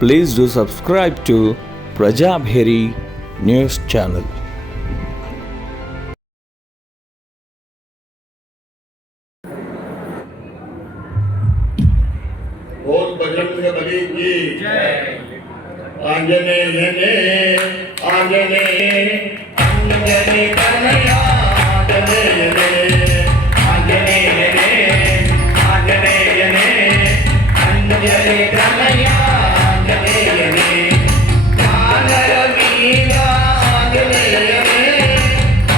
Please do subscribe to Prajabheri News Channel. बोल बजरंगबली की जय। आंजनेयने आंजनेय आंजनेय कन्हैया आंजनेयने आंजनेयने आंजनेयने आंजनेय कन्हैया आंजनेयने मानव वीरा आंजनेयने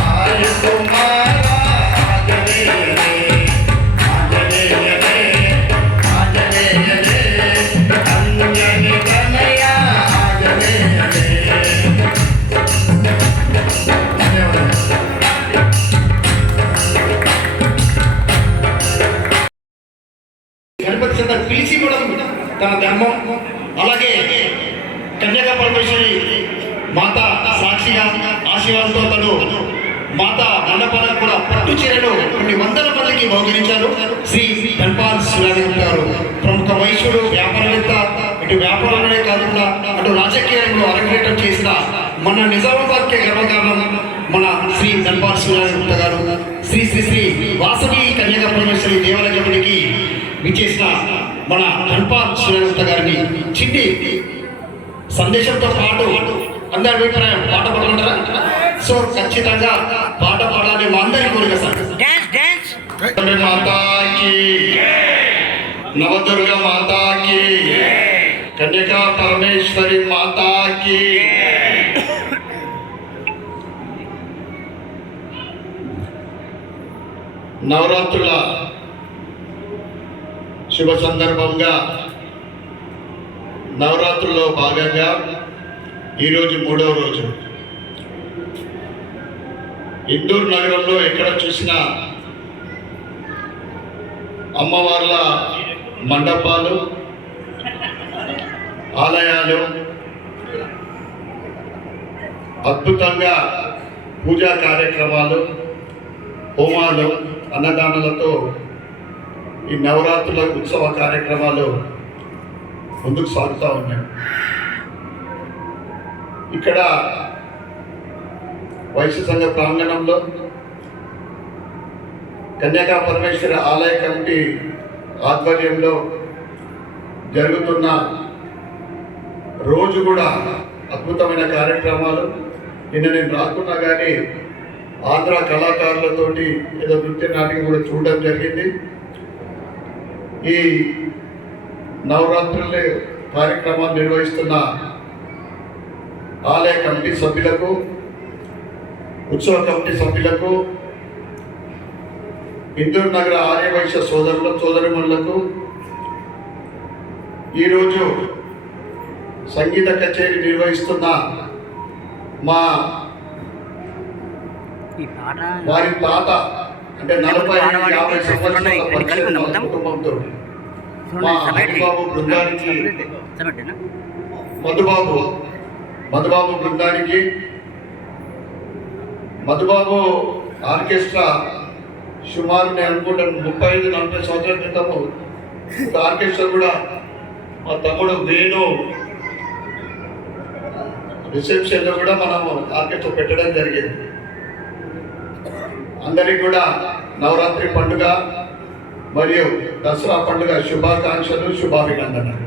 आयु कुमारा आंजनेयने आंजनेयने आंजनेय कन्हैया आंजनेयने। గణపతి సందర్ పిలిచి కూడా తన ధర్మం, అలాగే కన్యకా పరమేశ్వరి మాత సాక్షిగా ఆశీర్వాదంతో తను మాత మండపాలకు కూడా పట్టు చీరలు కొన్ని వందల మందికి బహుకరించారు. శ్రీ ధన్పాల్ సురాజన్ గారు ప్రముఖ వైశ్యుడు, వ్యాపారవేత్త. ఇటు వ్యాపారంలోనే కాకుండా అటు రాజకీయంలో అరంగేటం చేసిన మన నిజామాబాద్కే గర్వకారణం మన శ్రీ ధన్పాల్ సురాజన్ గారు. శ్రీ శ్రీ శ్రీ వాసవి కన్యకా పరమేశ్వరి దేవాలయ కమిటీకి విచ్చేసిన మన ధన్పాల్ సురాజన్ గారిని చిట్టి సందేశంతో పాటు అందరి అభిప్రాయం పాట పాడుకుంటారా? సో ఖచ్చితంగా పాట పాడాలి మా అందరి కోరిక సార్. మాతాకి నవదుర్గ మాతాకి కన్యకా పరమేశ్వరి మాతాకి. నవరాత్రుల శుభ సందర్భంగా నవరాత్రుల్లో భాగంగా ఈరోజు 3వ రోజు. ఇందూరు నగరంలో ఎక్కడ చూసినా అమ్మవార్ల మండపాలు, ఆలయాలు, అద్భుతంగా పూజా కార్యక్రమాలు, హోమాలు, అన్నదానాలతో ఈ నవరాత్రుల ఉత్సవ కార్యక్రమాలు ముందుకు సాగుతూ ఉన్నాయి. ఇక్కడ వైశ్య సంఘ ప్రాంగణంలో కన్యకా పరమేశ్వరి ఆలయ కమిటీ ఆధ్వర్యంలో జరుగుతున్న రోజు కూడా అద్భుతమైన కార్యక్రమాలు. నిన్న నేను రాకున్నా కానీ ఆంధ్ర కళాకారులతోటి ఏదో నృత్య నాటిక కూడా చూడడం జరిగింది. ఈ నవరాత్రుల కార్యక్రమాలు నిర్వహిస్తున్న ఆలయ కమిటీ సభ్యులకు, ఉత్సవ కమిటీ సభ్యులకు, ఇందూరు నగర ఆర్య వైశ్య సోదరిమణులకు ఈరోజు సంగీత కచేరీ నిర్వహిస్తున్న మా వారి తాత అంటే 40-50 సంవత్సరాల కుటుంబంతో మా మధుబాబు బృందానికి మధుబాబు బృందానికి మధుబాబు ఆర్కెస్ట్రా సుమారు నేను అనుకుంటాను 35-40 సంవత్సరాల క్రితము ఒక ఆర్కెస్ట్రా కూడా మా తమ్ముడు వేణు రిసెప్షన్లో కూడా మనం ఆర్కెస్ట్రా పెట్టడం జరిగింది. అందరికీ కూడా నవరాత్రి పండుగ మరియు దసరా పండుగ శుభాకాంక్షలు, శుభాభినందనలు.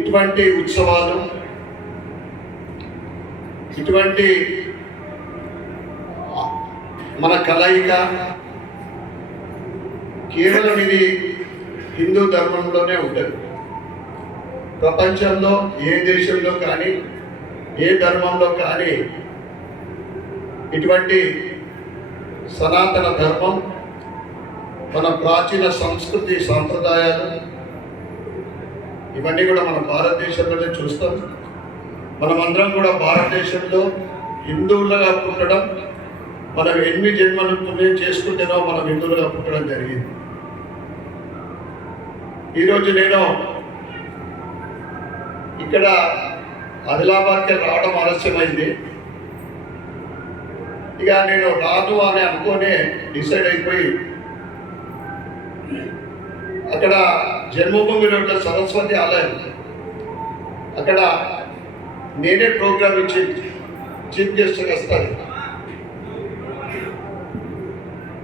ఇటువంటి ఉత్సవాలు, ఇటువంటి మన కలయిక కేవలం ఇది హిందూ ధర్మంలోనే ఉంటుంది. ప్రపంచంలో ఏ దేశంలో కానీ ఏ ధర్మంలో కానీ ఇటువంటి సనాతన ధర్మం, మన ప్రాచీన సంస్కృతి సాంప్రదాయాలు ఇవన్నీ కూడా మన భారతదేశంలోనే చూస్తాం. మనమందరం కూడా భారతదేశంలో హిందువులుగా పుట్టడం, మనం 8 జన్మలు పుణ్యం చేసుకుంటేనో మనం హిందువులుగా పుట్టడం జరిగింది. ఈరోజు నేను ఇక్కడ ఆదిలాబాద్కి రావడం ఆలస్యమైంది. ఇక నేను రాదు అని అనుకునే డిసైడ్ అయిపోయి అక్కడ జన్మభూమిలో ఉన్న సరస్వతి ఆలయం, అక్కడ నేనే ప్రోగ్రామ్ ఇచ్చి చీఫ్ గెస్ట్గా వస్తుంది.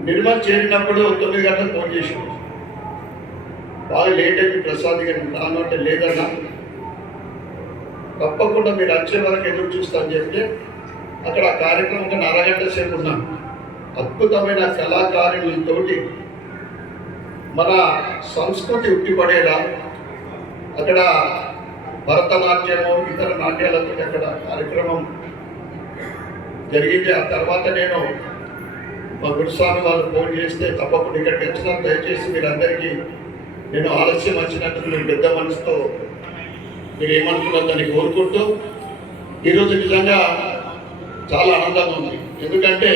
నిర్మల్ చేరినప్పుడు 9 గంటలకు ఫోన్ చేసి బాగా లేట్ అయింది ప్రసాద్ గారు రాను అంటే లేదన్నా, తప్పకుండా మీరు వచ్చే వరకు ఎదురు చూస్తా అని చెప్తే అక్కడ కార్యక్రమంగా 1.5 గంట సేపు ఉన్నాం. అద్భుతమైన కళాకారులతోటి మన సంస్కృతి ఉట్టిపడేలా అక్కడ భరతనాట్యము ఇతర నాట్యాలతో అక్కడ కార్యక్రమం జరిగింది. ఆ తర్వాత నేను మా గురుస్వామి వాళ్ళు ఫోన్ చేస్తే తప్పకుండా ఇక్కడికి వచ్చిన దయచేసి మీరందరికీ నేను ఆలస్యం వచ్చినట్టు మీరు పెద్ద మనసుతో మీరు ఏమనుకున్నారు దాన్ని కోరుకుంటూ ఈరోజు నిజంగా చాలా ఆనందంగా ఉంది. ఎందుకంటే